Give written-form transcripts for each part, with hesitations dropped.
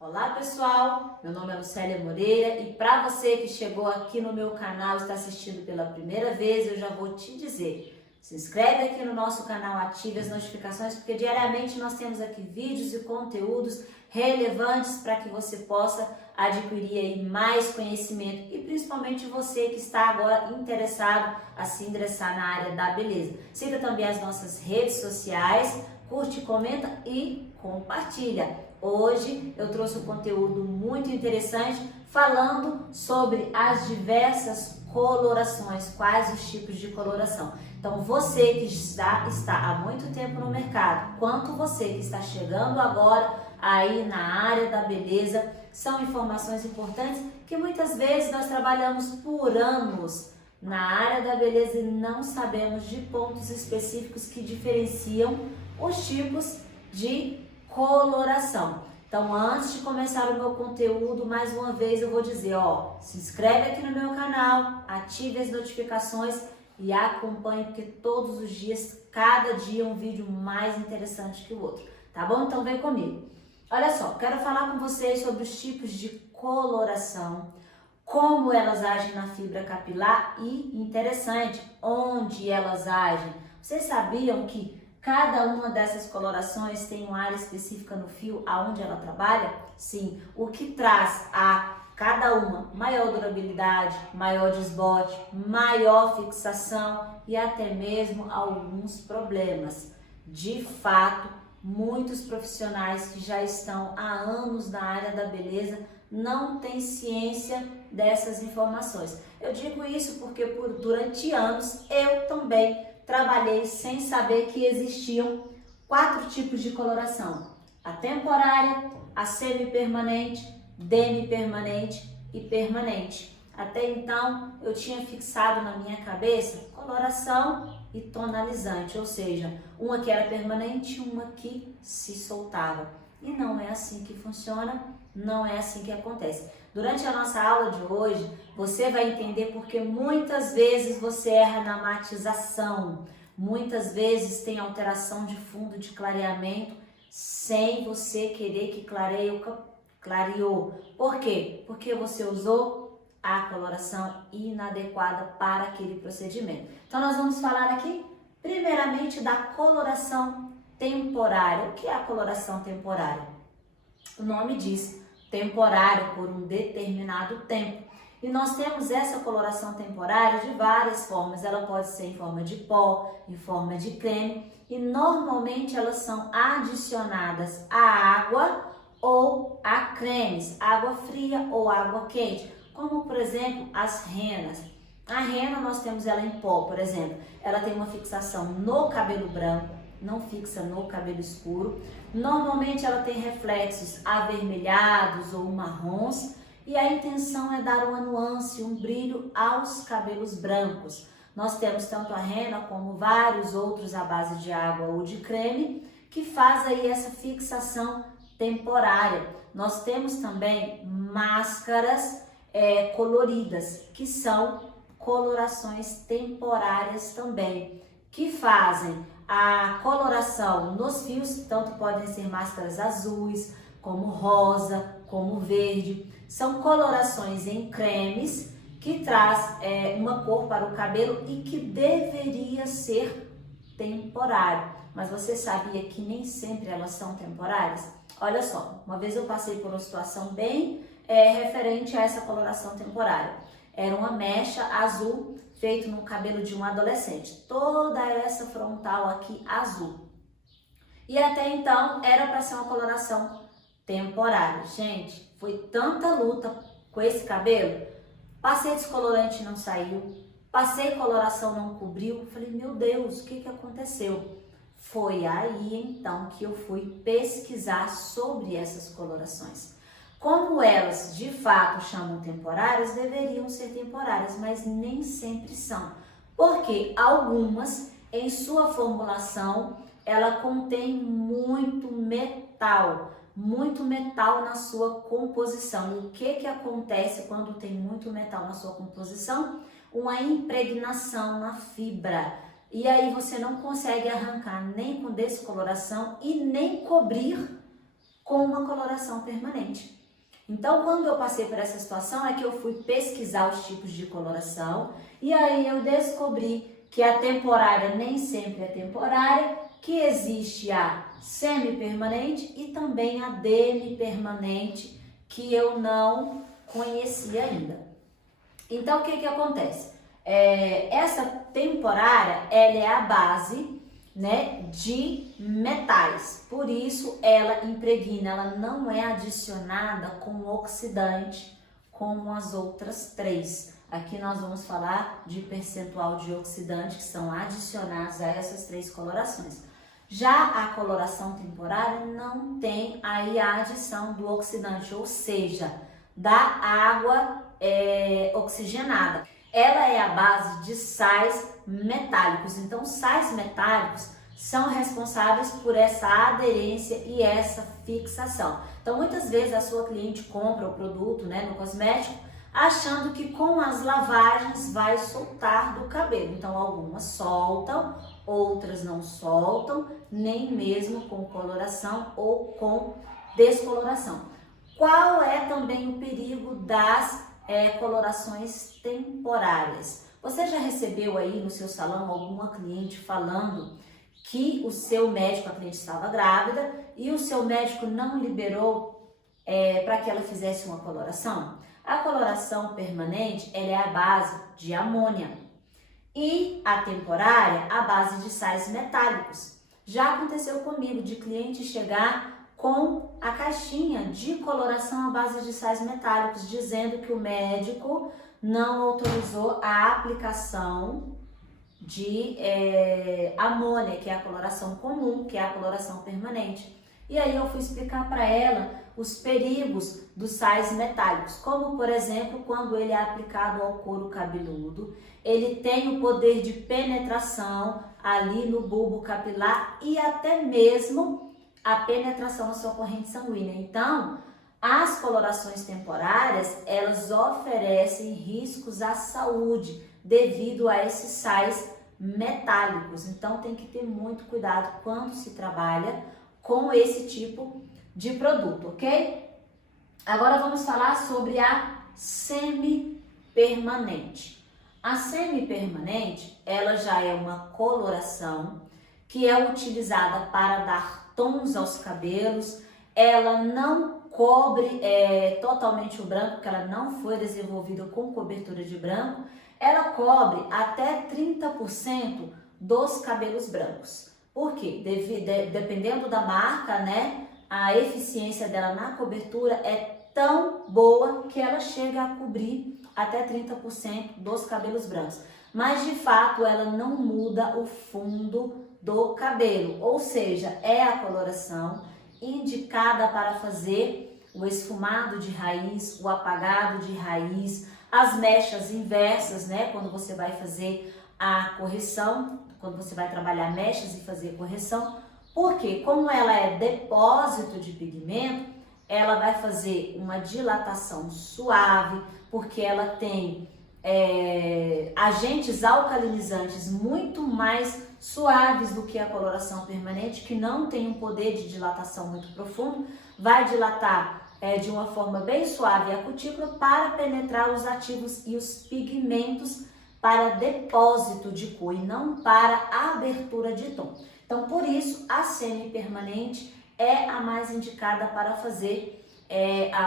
Olá pessoal, meu nome é Lucélia Moreira e para você que chegou aqui no meu canal e está assistindo pela primeira vez, eu já vou te dizer, se inscreve aqui no nosso canal, ative as notificações, porque diariamente nós temos aqui vídeos e conteúdos relevantes para que você possa adquirir aí mais conhecimento e principalmente você que está agora interessado a se ingressar na área da beleza. Siga também as nossas redes sociais, curte, comenta e compartilha. Hoje eu trouxe um conteúdo muito interessante falando sobre as diversas colorações, quais os tipos de coloração. Então você que está há muito tempo no mercado, quanto você que está chegando agora aí na área da beleza, são informações importantes que muitas vezes nós trabalhamos por anos na área da beleza e não sabemos de pontos específicos que diferenciam os tipos de coloração. Então, antes de começar o meu conteúdo, mais uma vez eu vou dizer, se inscreve aqui no meu canal, ative as notificações e acompanhe, porque todos os dias, cada dia um vídeo mais interessante que o outro, tá bom? Então vem comigo. Olha só, quero falar com vocês sobre os tipos de coloração, como elas agem na fibra capilar e, interessante, onde elas agem. Vocês sabiam que cada uma dessas colorações tem uma área específica no fio aonde ela trabalha? Sim, o que traz a cada uma maior durabilidade, maior desbote, maior fixação e até mesmo alguns problemas. De fato, muitos profissionais que já estão há anos na área da beleza não têm ciência dessas informações. Eu digo isso porque durante anos eu também trabalhei sem saber que existiam 4 tipos de coloração: a temporária, a semi-permanente, demi-permanente e permanente. Até então eu tinha fixado na minha cabeça coloração e tonalizante, ou seja, uma que era permanente, uma que se soltava. E não é assim que funciona, não é assim que acontece. Durante a nossa aula de hoje, você vai entender porque muitas vezes você erra na matização, muitas vezes tem alteração de fundo de clareamento sem você querer que clareou. Por quê? Porque você usou a coloração inadequada para aquele procedimento. Então nós vamos falar aqui primeiramente da coloração temporária. O que é a coloração temporária? O nome diz temporário, por um determinado tempo. E nós temos essa coloração temporária de várias formas. Ela pode ser em forma de pó, em forma de creme, e normalmente elas são adicionadas à água ou a cremes, água fria ou água quente, como por exemplo as renas. A rena nós temos ela em pó, por exemplo, ela tem uma fixação no cabelo branco, não fixa no cabelo escuro. Normalmente ela tem reflexos avermelhados ou marrons e a intenção é dar uma nuance, um brilho aos cabelos brancos. Nós temos tanto a rena como vários outros à base de água ou de creme que faz aí essa fixação temporária. Nós temos também máscaras coloridas, que são colorações temporárias também, que fazem a coloração nos fios, tanto podem ser máscaras azuis, como rosa, como verde. São colorações em cremes que traz uma cor para o cabelo e que deveria ser temporário. Mas você sabia que nem sempre elas são temporárias? Olha só, uma vez eu passei por uma situação bem referente a essa coloração temporária. Era uma mecha azul feito no cabelo de um adolescente, toda essa frontal aqui azul. E até então era para ser uma coloração temporária. Gente, foi tanta luta com esse cabelo. Passei descolorante, não saiu. Passei coloração, não cobriu. Falei, meu Deus, o que aconteceu? Foi aí então que eu fui pesquisar sobre essas colorações. Como elas de fato chamam temporárias, deveriam ser temporárias, mas nem sempre são. Porque algumas, em sua formulação, ela contém muito metal na sua composição. E o que acontece quando tem muito metal na sua composição? Uma impregnação na fibra. E aí você não consegue arrancar nem com descoloração e nem cobrir com uma coloração permanente. Então, quando eu passei por essa situação, é que eu fui pesquisar os tipos de coloração e aí eu descobri que a temporária nem sempre é temporária, que existe a semi-permanente e também a demi-permanente, que eu não conhecia ainda. Então, o que acontece? Essa temporária, ela é a base, né, de metais, por isso ela impregna, ela não é adicionada com oxidante como as outras três. Aqui nós vamos falar de percentual de oxidante que são adicionados a essas três colorações. Já a coloração temporária não tem aí a adição do oxidante, ou seja, da água oxigenada. Ela é a base de sais metálicos. Então, sais metálicos são responsáveis por essa aderência e essa fixação. Então, muitas vezes a sua cliente compra o produto, né, no cosmético, achando que com as lavagens vai soltar do cabelo. Então, algumas soltam, outras não soltam, nem mesmo com coloração ou com descoloração. Qual é também o perigo das colorações temporárias? Você já recebeu aí no seu salão alguma cliente falando que o seu médico, a cliente estava grávida e o seu médico não liberou para que ela fizesse uma coloração? A coloração permanente, ela é a base de amônia e a temporária, a base de sais metálicos. Já aconteceu comigo de cliente chegar com a caixinha de coloração à base de sais metálicos, dizendo que o médico não autorizou a aplicação de amônia, que é a coloração comum, que é a coloração permanente. E aí eu fui explicar para ela os perigos dos sais metálicos, como por exemplo, quando ele é aplicado ao couro cabeludo, ele tem o poder de penetração ali no bulbo capilar e até mesmo a penetração na sua corrente sanguínea. Então, as colorações temporárias, elas oferecem riscos à saúde devido a esses sais metálicos. Então, tem que ter muito cuidado quando se trabalha com esse tipo de produto, ok? Agora vamos falar sobre a semi-permanente. A semi-permanente, ela já é uma coloração que é utilizada para dar tons aos cabelos. Ela não cobre totalmente o branco, porque ela não foi desenvolvida com cobertura de branco. Ela cobre até 30% dos cabelos brancos. Por quê? Dependendo da marca, né, a eficiência dela na cobertura é tão boa que ela chega a cobrir até 30% dos cabelos brancos. Mas, de fato, ela não muda o fundo do cabelo, ou seja, é a coloração indicada para fazer o esfumado de raiz, o apagado de raiz, as mechas inversas, né, quando você vai fazer a correção, quando você vai trabalhar mechas e fazer correção, porque como ela é depósito de pigmento, ela vai fazer uma dilatação suave, porque ela tem agentes alcalinizantes muito mais suaves do que a coloração permanente, que não tem um poder de dilatação muito profundo, vai dilatar de uma forma bem suave a cutícula para penetrar os ativos e os pigmentos para depósito de cor e não para abertura de tom. Então, por isso, a semi-permanente é a mais indicada para fazer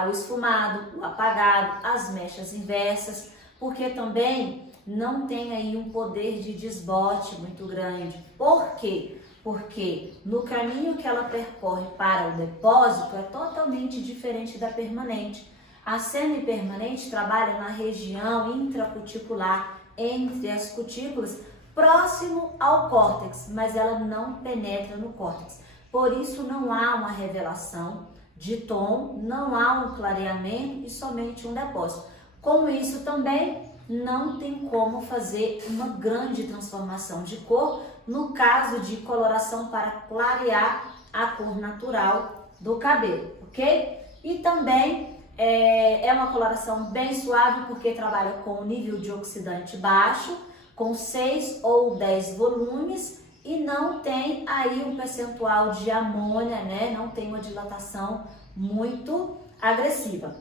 o esfumado, o apagado, as mechas inversas, porque também não tem aí um poder de desbote muito grande. Por quê? Porque no caminho que ela percorre para o depósito é totalmente diferente da permanente. A semi-permanente trabalha na região intracuticular, entre as cutículas, próximo ao córtex, mas ela não penetra no córtex. Por isso não há uma revelação de tom, não há um clareamento e somente um depósito. Com isso também não tem como fazer uma grande transformação de cor no caso de coloração para clarear a cor natural do cabelo, ok? E também é uma coloração bem suave porque trabalha com o nível de oxidante baixo, com 6 ou 10 volumes e não tem aí um percentual de amônia, né? Não tem uma dilatação muito agressiva.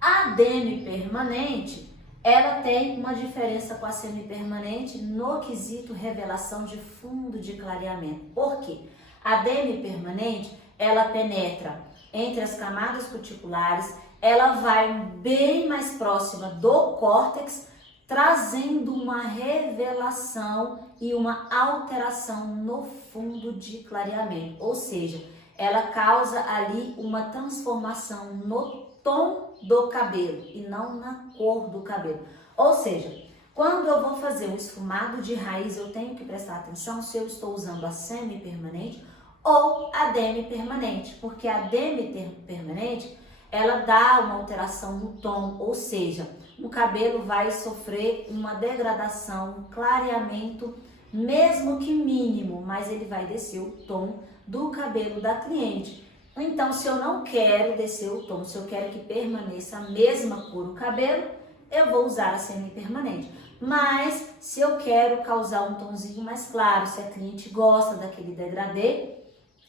A demi-permanente, ela tem uma diferença com a semi-permanente no quesito revelação de fundo de clareamento. Por quê? A demi-permanente, ela penetra entre as camadas cuticulares, ela vai bem mais próxima do córtex, trazendo uma revelação e uma alteração no fundo de clareamento. Ou seja, ela causa ali uma transformação no tom do cabelo e não na cor do cabelo. Ou seja, quando eu vou fazer um esfumado de raiz, eu tenho que prestar atenção se eu estou usando a semi-permanente ou a demi-permanente, porque a demi-permanente, ela dá uma alteração no tom, ou seja, o cabelo vai sofrer uma degradação, um clareamento, mesmo que mínimo, mas ele vai descer o tom do cabelo da cliente. Então, se eu não quero descer o tom, se eu quero que permaneça a mesma cor do cabelo, eu vou usar a semi-permanente. Mas, se eu quero causar um tomzinho mais claro, se a cliente gosta daquele degradê,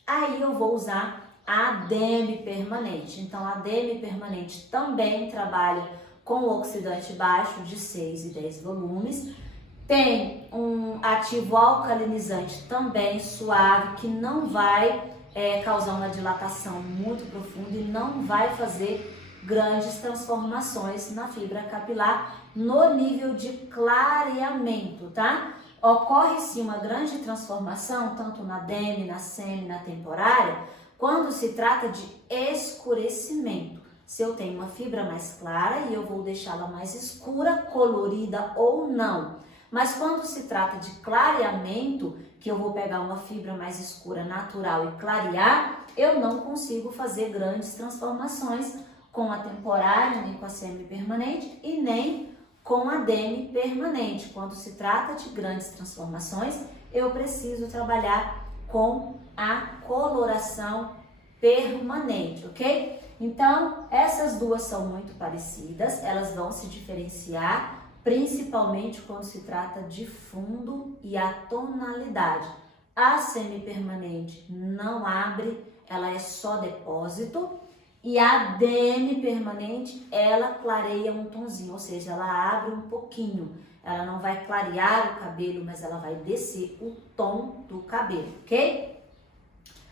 aí eu vou usar a demi-permanente. Então, a demi-permanente também trabalha com oxidante baixo de 6 e 10 volumes. Tem um ativo alcalinizante também suave, que não vai causar uma dilatação muito profunda e não vai fazer grandes transformações na fibra capilar no nível de clareamento, tá? Ocorre sim uma grande transformação, tanto na demi, na semi, na temporária, quando se trata de escurecimento. Se eu tenho uma fibra mais clara e eu vou deixá-la mais escura, colorida ou não. Mas quando se trata de clareamento, que eu vou pegar uma fibra mais escura natural e clarear, eu não consigo fazer grandes transformações com a temporária, nem com a semi-permanente e nem com a demi-permanente. Quando se trata de grandes transformações, eu preciso trabalhar com a coloração permanente, ok? Então, essas duas são muito parecidas, elas vão se diferenciar principalmente quando se trata de fundo e a tonalidade. A semi-permanente não abre, ela é só depósito, e a demi-permanente, ela clareia um tonzinho, ou seja, ela abre um pouquinho. Ela não vai clarear o cabelo, mas ela vai descer o tom do cabelo, ok?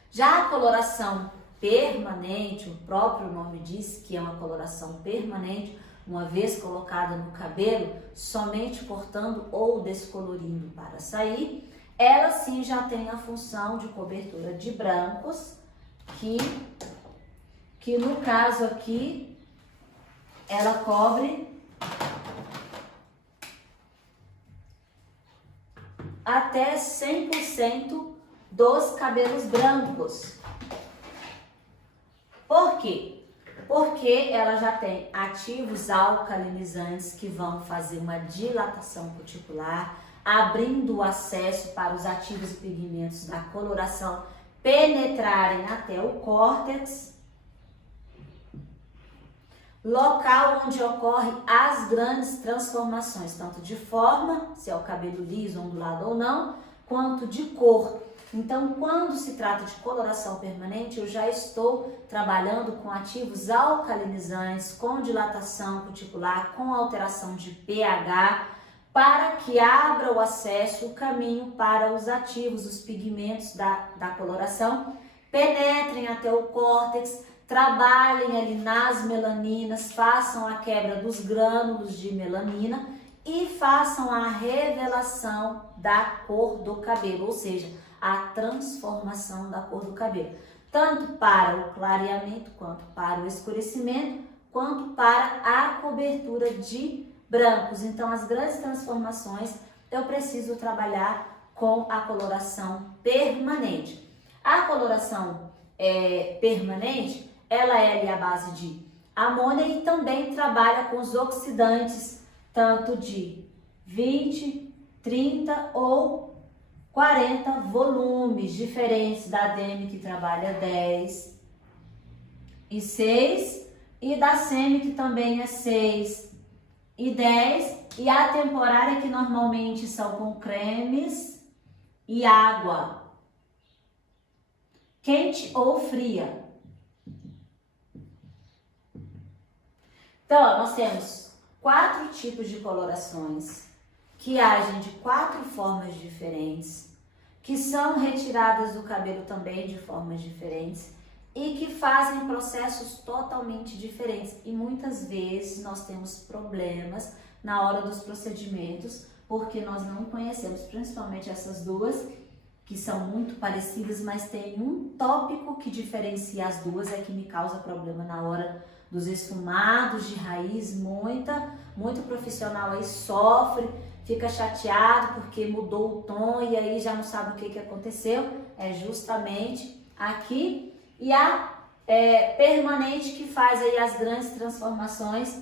Já a coloração permanente, o próprio nome diz que é uma coloração permanente, uma vez colocada no cabelo, somente cortando ou descolorindo para sair, ela sim já tem a função de cobertura de brancos, que no caso aqui, ela cobre até 100% dos cabelos brancos. Por quê? Porque ela já tem ativos alcalinizantes que vão fazer uma dilatação cuticular, abrindo o acesso para os ativos e pigmentos da coloração penetrarem até o córtex, local onde ocorrem as grandes transformações, tanto de forma, se é o cabelo liso, ondulado ou não, quanto de cor. Então, quando se trata de coloração permanente, eu já estou trabalhando com ativos alcalinizantes, com dilatação cuticular, com alteração de pH, para que abra o acesso, o caminho para os ativos, os pigmentos da coloração, penetrem até o córtex, trabalhem ali nas melaninas, façam a quebra dos grânulos de melanina e façam a revelação da cor do cabelo, ou seja, a transformação da cor do cabelo, tanto para o clareamento, quanto para o escurecimento, quanto para a cobertura de brancos. Então, as grandes transformações eu preciso trabalhar com a coloração permanente. A coloração permanente, ela é ali à base de amônia e também trabalha com os oxidantes, tanto de 20, 30 ou 40 volumes, diferentes da demi que trabalha 10 e 6 e da semi que também é 6 e 10 e a temporária que normalmente são com cremes e água. Quente ou fria. Então, ó, nós temos 4 tipos de colorações que agem de 4 formas diferentes, que são retiradas do cabelo também de formas diferentes e que fazem processos totalmente diferentes. E muitas vezes nós temos problemas na hora dos procedimentos porque nós não conhecemos, principalmente essas duas, que são muito parecidas, mas tem um tópico que diferencia as duas, é que me causa problema na hora dos esfumados de raiz. Muito profissional aí sofre, fica chateado porque mudou o tom e aí já não sabe o que aconteceu. É justamente aqui. E a permanente, que faz aí as grandes transformações.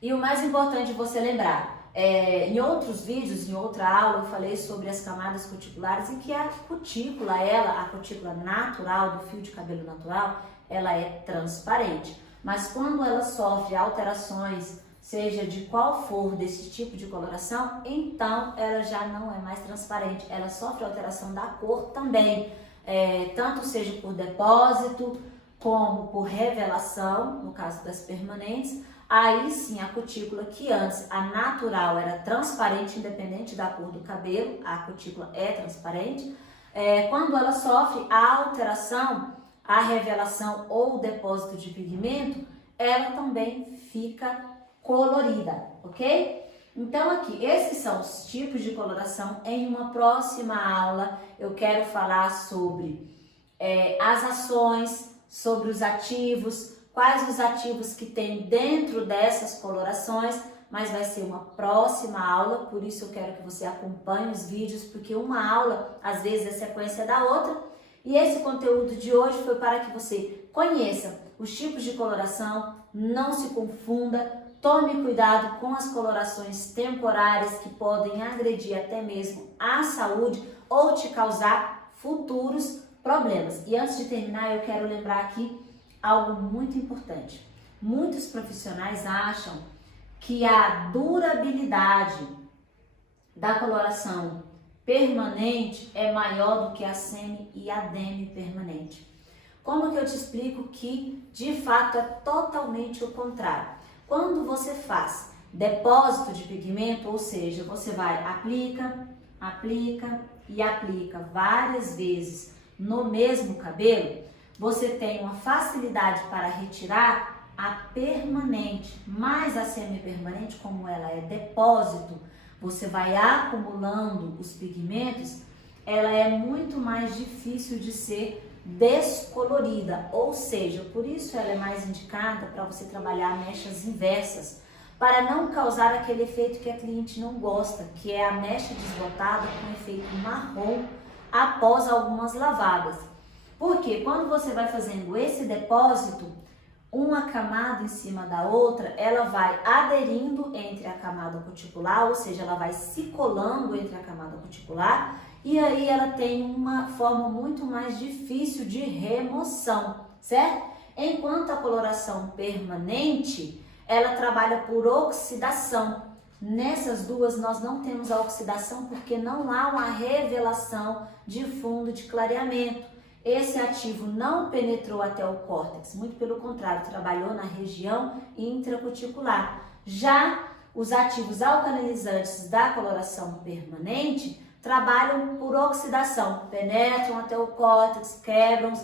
E o mais importante você lembrar, em outros vídeos, em outra aula, eu falei sobre as camadas cuticulares e que a cutícula, a cutícula natural do fio de cabelo natural, ela é transparente. Mas quando ela sofre alterações, seja de qual for desse tipo de coloração, então ela já não é mais transparente. Ela sofre alteração da cor também, tanto seja por depósito como por revelação, no caso das permanentes. Aí sim, a cutícula, que antes a natural era transparente, independente da cor do cabelo, a cutícula é transparente. Quando ela sofre a alteração, a revelação ou o depósito de pigmento, ela também fica colorida, ok? Então aqui, esses são os tipos de coloração. Em uma próxima aula eu quero falar sobre as ações, sobre os ativos, quais os ativos que tem dentro dessas colorações, mas vai ser uma próxima aula, por isso eu quero que você acompanhe os vídeos, porque uma aula às vezes é sequência da outra. E esse conteúdo de hoje foi para que você conheça os tipos de coloração, não se confunda, tome cuidado com as colorações temporárias que podem agredir até mesmo a saúde ou te causar futuros problemas. E antes de terminar, eu quero lembrar aqui algo muito importante. Muitos profissionais acham que a durabilidade da coloração permanente é maior do que a semi e a demi permanente. Como que eu te explico que de fato é totalmente o contrário? Quando você faz depósito de pigmento, ou seja, você vai aplica e aplica várias vezes no mesmo cabelo, você tem uma facilidade para retirar a permanente, mas a semi-permanente, como ela é depósito, você vai acumulando os pigmentos, ela é muito mais difícil de ser descolorida, ou seja, por isso ela é mais indicada para você trabalhar mechas inversas, para não causar aquele efeito que a cliente não gosta, que é a mecha desbotada com efeito marrom após algumas lavadas. Porque quando você vai fazendo esse depósito, uma camada em cima da outra, ela vai aderindo entre a camada cuticular, ou seja, ela vai se colando entre a camada cuticular, e aí ela tem uma forma muito mais difícil de remoção, certo? Enquanto a coloração permanente, ela trabalha por oxidação. Nessas duas nós não temos a oxidação porque não há uma revelação de fundo de clareamento. Esse ativo não penetrou até o córtex, muito pelo contrário, trabalhou na região intracuticular. Já os ativos alcalinizantes da coloração permanente trabalham por oxidação, penetram até o córtex, quebram os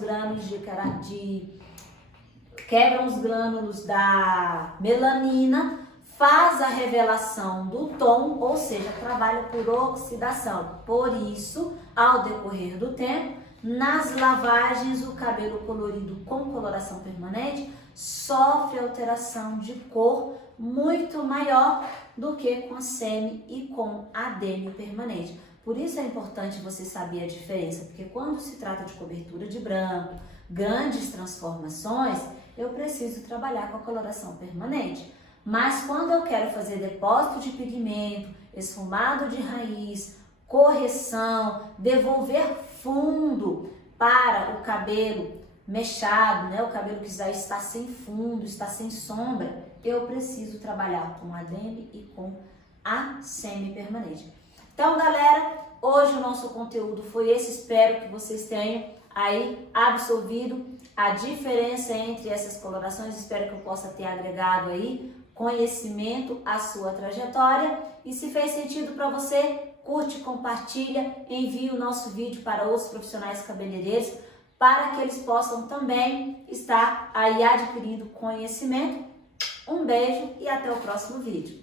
grânulos da melanina, faz a revelação do tom, ou seja, trabalha por oxidação. Por isso, ao decorrer do tempo, nas lavagens, o cabelo colorido com coloração permanente sofre alteração de cor muito maior do que com a semi e com a demi permanente. Por isso é importante você saber a diferença, porque quando se trata de cobertura de branco, grandes transformações, eu preciso trabalhar com a coloração permanente. Mas quando eu quero fazer depósito de pigmento, esfumado de raiz, correção, devolver fundo para o cabelo mechado, né? O cabelo que já está sem fundo, está sem sombra, eu preciso trabalhar com a demi e com a semi-permanente. Então, galera, Hoje o nosso conteúdo foi esse, espero que vocês tenham aí absorvido a diferença entre essas colorações, espero que eu possa ter agregado aí conhecimento à sua trajetória. E se fez sentido para você, curte, compartilha, envie o nosso vídeo para outros profissionais cabeleireiros, para que eles possam também estar aí adquirindo conhecimento. Um beijo e até o próximo vídeo.